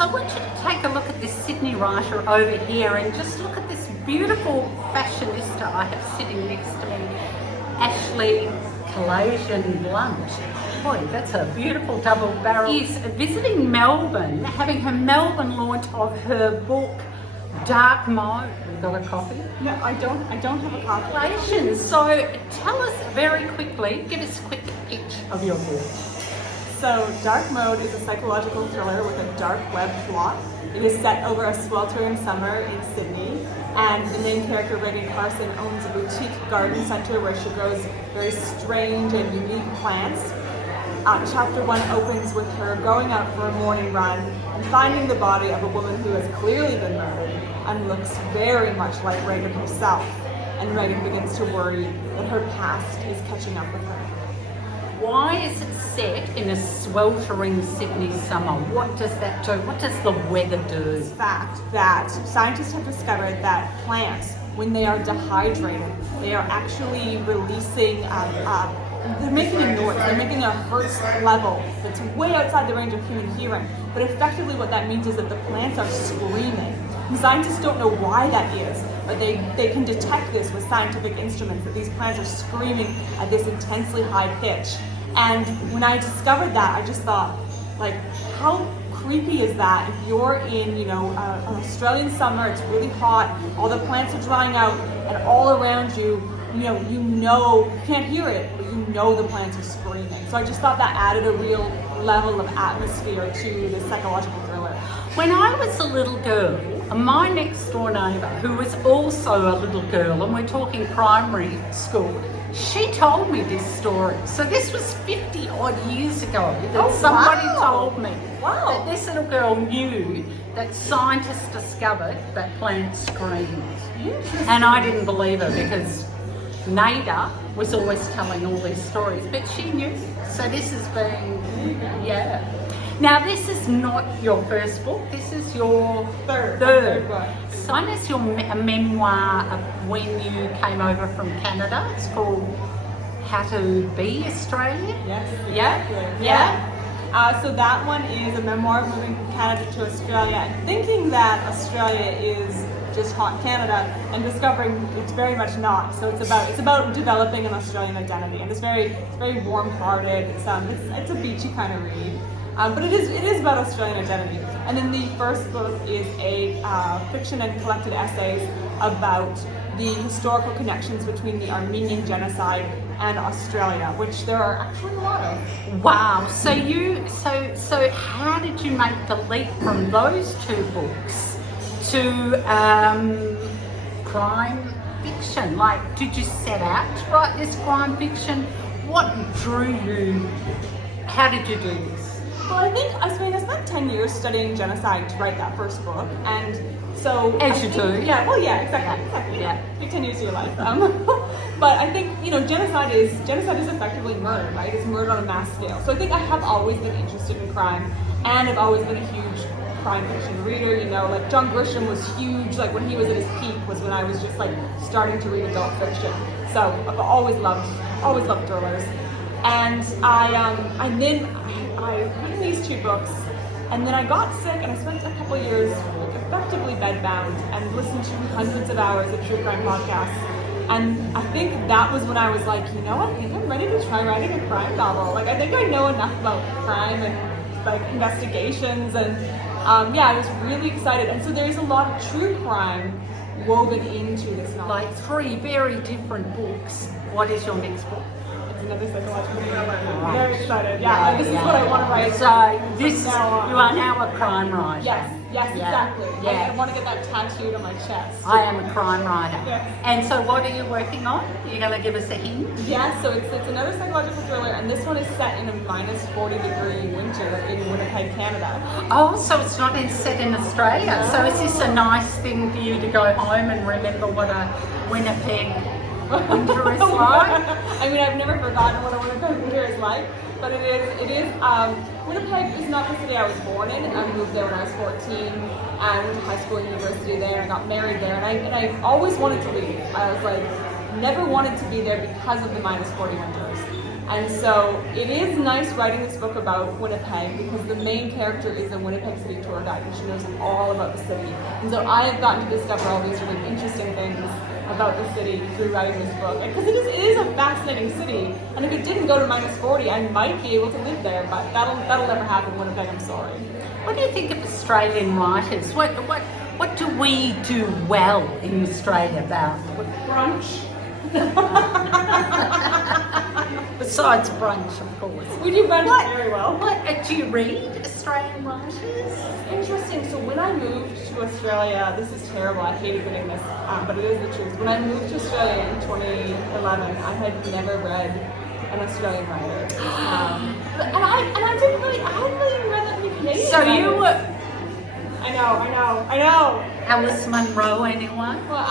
I want you to take a look at this Sydney writer over here and just look at this beautiful fashionista I have sitting next to me, Ashley Kalagian Blunt. Boy, that's a beautiful double barrel. She's visiting Melbourne, having her Melbourne launch of her book, Dark Mode. You got a copy? No, I don't have a copy. Congratulations. So tell us very quickly, give us a quick pitch of your book. So Dark Mode is a psychological thriller with a dark web plot. It is set over a sweltering summer in Sydney, and the main character, Reagan Carson, owns a boutique garden center where she grows very strange and unique plants. Chapter 1 opens with her going out for a morning run and finding the body of a woman who has clearly been murdered and looks very much like Reagan herself. And Reagan begins to worry that her past is catching up with her. Why is it set in a sweltering Sydney summer? What does that do? What does the weather do? It's the fact that scientists have discovered that plants, when they are dehydrated, they are actually releasing they're making a noise, they're making a hertz level that's way outside the range of human hearing. But effectively what that means is that the plants are screaming. And scientists don't know why that is, but they can detect this with scientific instruments, that these plants are screaming at this intensely high pitch. And when I discovered that, I just thought, like, how creepy is that if you're in, an Australian summer, it's really hot, all the plants are drying out, and all around you, you can't hear it, but you know the plants are screaming. So I just thought that added a real level of atmosphere to the psychological thriller. When I was a little girl, my next door neighbour, who was also a little girl, and we're talking primary school, she told me this story. So this was 50 odd years ago that somebody told me that this little girl knew that scientists discovered that plants screamed. And I didn't believe her because Nada was always telling all these stories, but she knew. So this has been, Now this is not your first book, this is your third book. So this is your memoir of when you came over from Canada. It's called How to Be Australian. Yes, exactly. Yeah. So that one is a memoir of moving from Canada to Australia and thinking that Australia is just hot Canada and discovering it's very much not. So it's about developing an Australian identity, and it's very warm-hearted. It's a beachy kind of read, but it is about Australian identity. And then the first book is a fiction and collected essays about the historical connections between the Armenian genocide and Australia, which there are actually a lot of. Wow. So how did you make the leap from those two books to crime fiction? Like, did you set out to write this crime fiction? What drew you? How did you do this? Well, I spent 10 years studying genocide to write that first book, and so... As you do. Yeah, well, yeah, exactly. Yeah. Take 10 years of your life. But I think, genocide is effectively murder, right? It's murder on a mass scale. So I think I have always been interested in crime, and I've always been a huge crime fiction reader. Like John Grisham was huge, like when he was at his peak was when I was just like starting to read adult fiction. So I've always loved thrillers. And I written these two books, and then I got sick, and I spent a couple years effectively bedbound and listened to hundreds of hours of true crime podcasts. And I think that was when I was like, I think I'm ready to try writing a crime novel. Like, I think I know enough about crime and like investigations, and I was really excited. And so there's a lot of true crime woven into this novel. Like 3 very different books. What is your next book? Another psychological thriller. I'm very excited. Yeah, this is what I want to write. So you are now a crime writer. Yes, exactly. I want to get that tattooed on my chest. I am a crime writer. Yes. And so what are you working on? You're going to give us a hint? Yeah, so it's another psychological thriller, and this one is set in a minus 40-degree winter in Winnipeg, Canada. Oh, so it's not set in Australia. No. So is this a nice thing for you to go home and remember what a Winnipeg winter is like? I mean, I've never forgotten what a Winnipeg winter is like, but it is. Winnipeg is not the city I was born in. I moved there when I was 14. I went to high school and university there, and I got married there, and I always wanted to leave. I was like, never wanted to be there because of the minus 40 winters. And so it is nice writing this book about Winnipeg because the main character is a Winnipeg City tour guide and she knows all about the city. And so I have gotten to discover all these really interesting things about the city through writing this book. Because it is a fascinating city. And if it didn't go to -40, I might be able to live there, but that'll never happen in Winnipeg, I'm sorry. What do you think of Australian writers? What do we do well in Australia about brunch? Besides brunch, of course. We do brunch very well. Do you read Australian writers? Interesting. So when I moved to Australia, this is terrible. I hate admitting this, but it is the truth. When I moved to Australia in 2011, I had never read an Australian writer, and I hadn't really even read that many Canadian. So writers. you were. I know. Alice Munro, anyone? Well,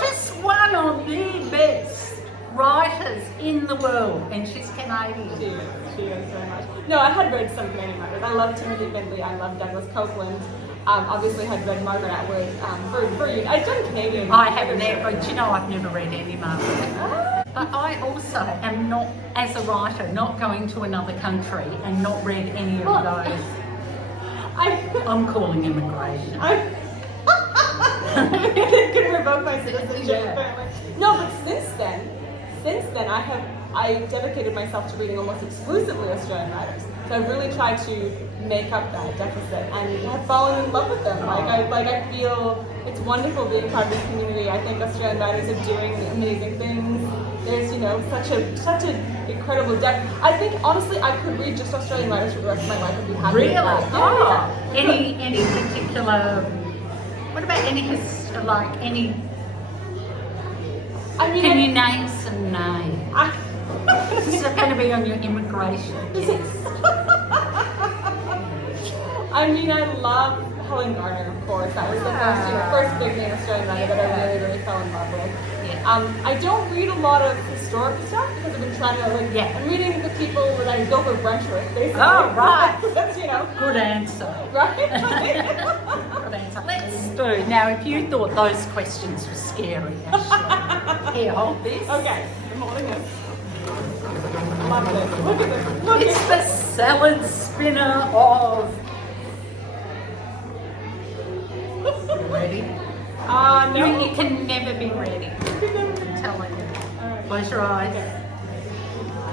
Just one of the best writers in the world, and she's Canadian. She is very much. No, I had read some Canadian writers. I love Timothy Findlay. I love Douglas Copeland. Obviously, had read Margaret Atwood. I've done Canadian. I have never. Do you know I've never read any Margaret? But I also am not, as a writer, not going to another country and not read any of those. I'm calling immigration. Can revoke my citizenship. Apparently. No, but since then, I dedicated myself to reading almost exclusively Australian writers. So I've really tried to make up that deficit, and have fallen in love with them. I feel it's wonderful being part of this community. I think Australian writers are doing amazing things. There's such an incredible depth. I think honestly, I could read just Australian writers for the rest of my life and be happy. Really? With that. Yeah. Any particular? What about any? Can you name some names? This is going to be on your immigration test. I love Helen Garner, of course. That was the first big name Australian writer that I really fell in love with. Yeah. I don't read a lot of historic stuff because I've been trying to I'm reading the people that I go for brunch with, basically. Oh, right. That's, Good answer. Right? Good answer. Let's do. Now, if you thought those questions were scary, Ashley, here, hold this. Okay, I'm holding it. Love this. Look at this. It's the salad spinner of. Ready? No. You can never be ready. I'm telling you. Right. Close your eyes. Okay.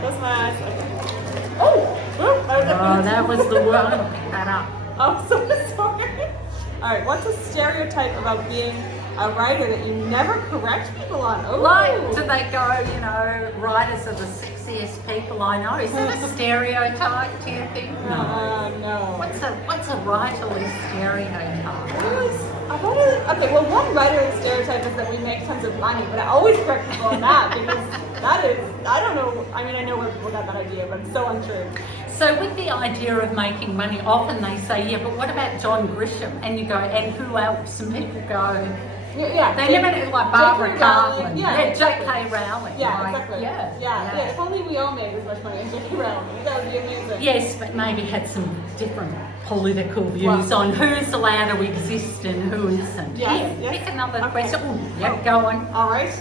Close my eyes. Okay. Oh, that was the one. Pick that up. I'm so sorry. All right, what's a stereotype about being a writer that you never correct people on? Oh. Do they go, writers are the sexiest people I know? Is that a stereotype, do you think? No. What's a writerly stereotype? Okay, well, one writerly stereotype is that we make tons of money, but I always correct people on that because that is, I don't know, I know where people got that idea, but it's so untrue. So with the idea of making money, often they say, yeah, but what about John Grisham? And you go, and who else? And people go, they never do like Barbara Cartland. J.K. Rowling. Yeah, like, exactly. Yeah. If only we all made as much money as J.K. Rowling. That would be amazing. Yes, but maybe had some different political views on who's allowed to exist and who isn't. Yes. Pick another question. Go on. All right.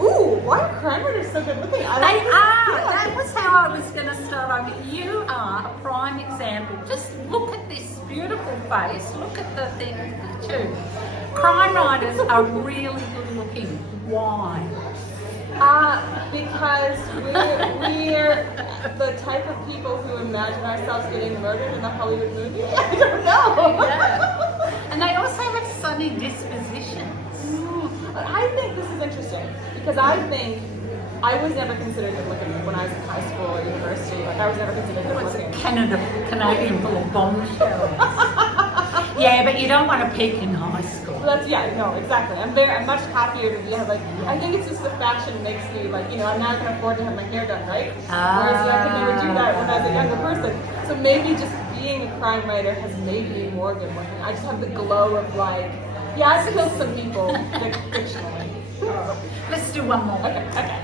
Ooh, why are crime writers so good looking? They are. That was how I was going to start. I mean, you are a prime example. Just look at this beautiful face. Look at the thing too. Crime writers are really good looking. Why? Because we're the type of people who imagine ourselves getting murdered in a Hollywood movie. I don't know. Yeah. And they also have sunny dispositions. I think this is interesting because I think I was never considered good looking when I was in high school or university. I was never considered good looking. Canadian full of bombshells. Yeah, but you don't want to peak in high school. Exactly. I'm much happier to be I think it's just the fashion makes me I'm now can afford to have my hair done, right? Whereas I could never do that when I was a younger person. So maybe just being a crime writer has made me more good looking. I just have the glow of I've killed some people fictionally. Let's do one more. Okay.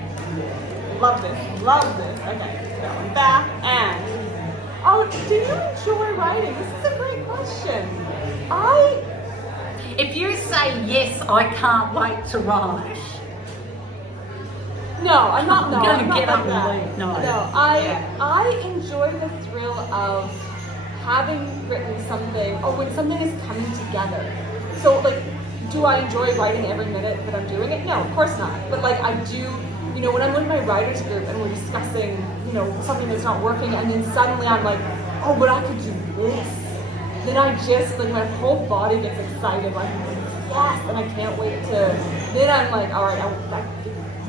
Love this. Okay, going back and do you enjoy writing? This is a great question. If you say yes, I can't wait to write. No, I'm not. No, I'm gonna I'm not get like up that. and leave. No. I enjoy the thrill of having written something, or when something is coming together. So, like, do I enjoy writing every minute that I'm doing it? No, of course not. But like, I do. You know, when I'm with my writers group and we're discussing, you know, something that's not working, and then suddenly I'm like, oh, but I could do this. Then I just, like, my whole body gets excited, like, yes, and I can't wait to, then I'm like, all right, I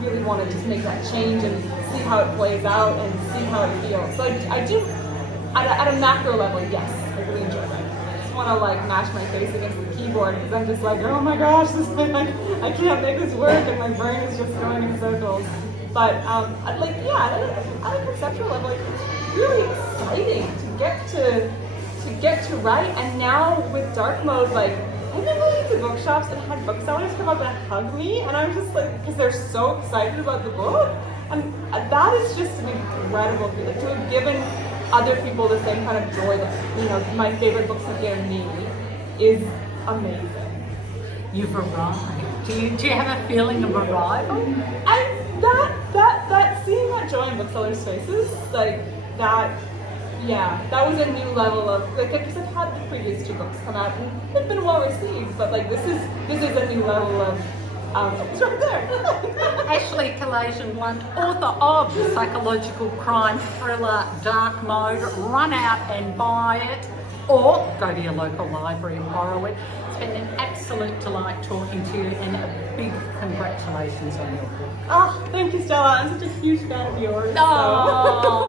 really want to just make that change and see how it plays out and see how it feels. So I do, at a macro level, yes, I really enjoy that. I just want to, like, mash my face against the keyboard because I'm just like, oh my gosh, this is like, I can't make this work, and my brain is just going in circles. But, like, yeah, at a conceptual level, like, it's really exciting to get to write. And now with dark mode, like, I've been going to bookshops and had booksellers come up and hug me, and I'm just like, because they're so excited about the book, and that is just an incredible feeling, to have given other people the same kind of joy that, you know, my favorite books have given me is amazing. You've arrived. Do you have a feeling of arrival? That seeing that joy in booksellers' faces, like that. Yeah, that was a new level of, like, because I've had the previous 2 books come out and they've been well received, but like this is a new level of, it's right there. Ashley Kalagian Blunt, author of the psychological crime thriller Dark Mode. Run out and buy it, or go to your local library and borrow it. It's been an absolute delight talking to you, and a big congratulations on your book. Oh, thank you, Stella. I'm such a huge fan of yours. Oh. So.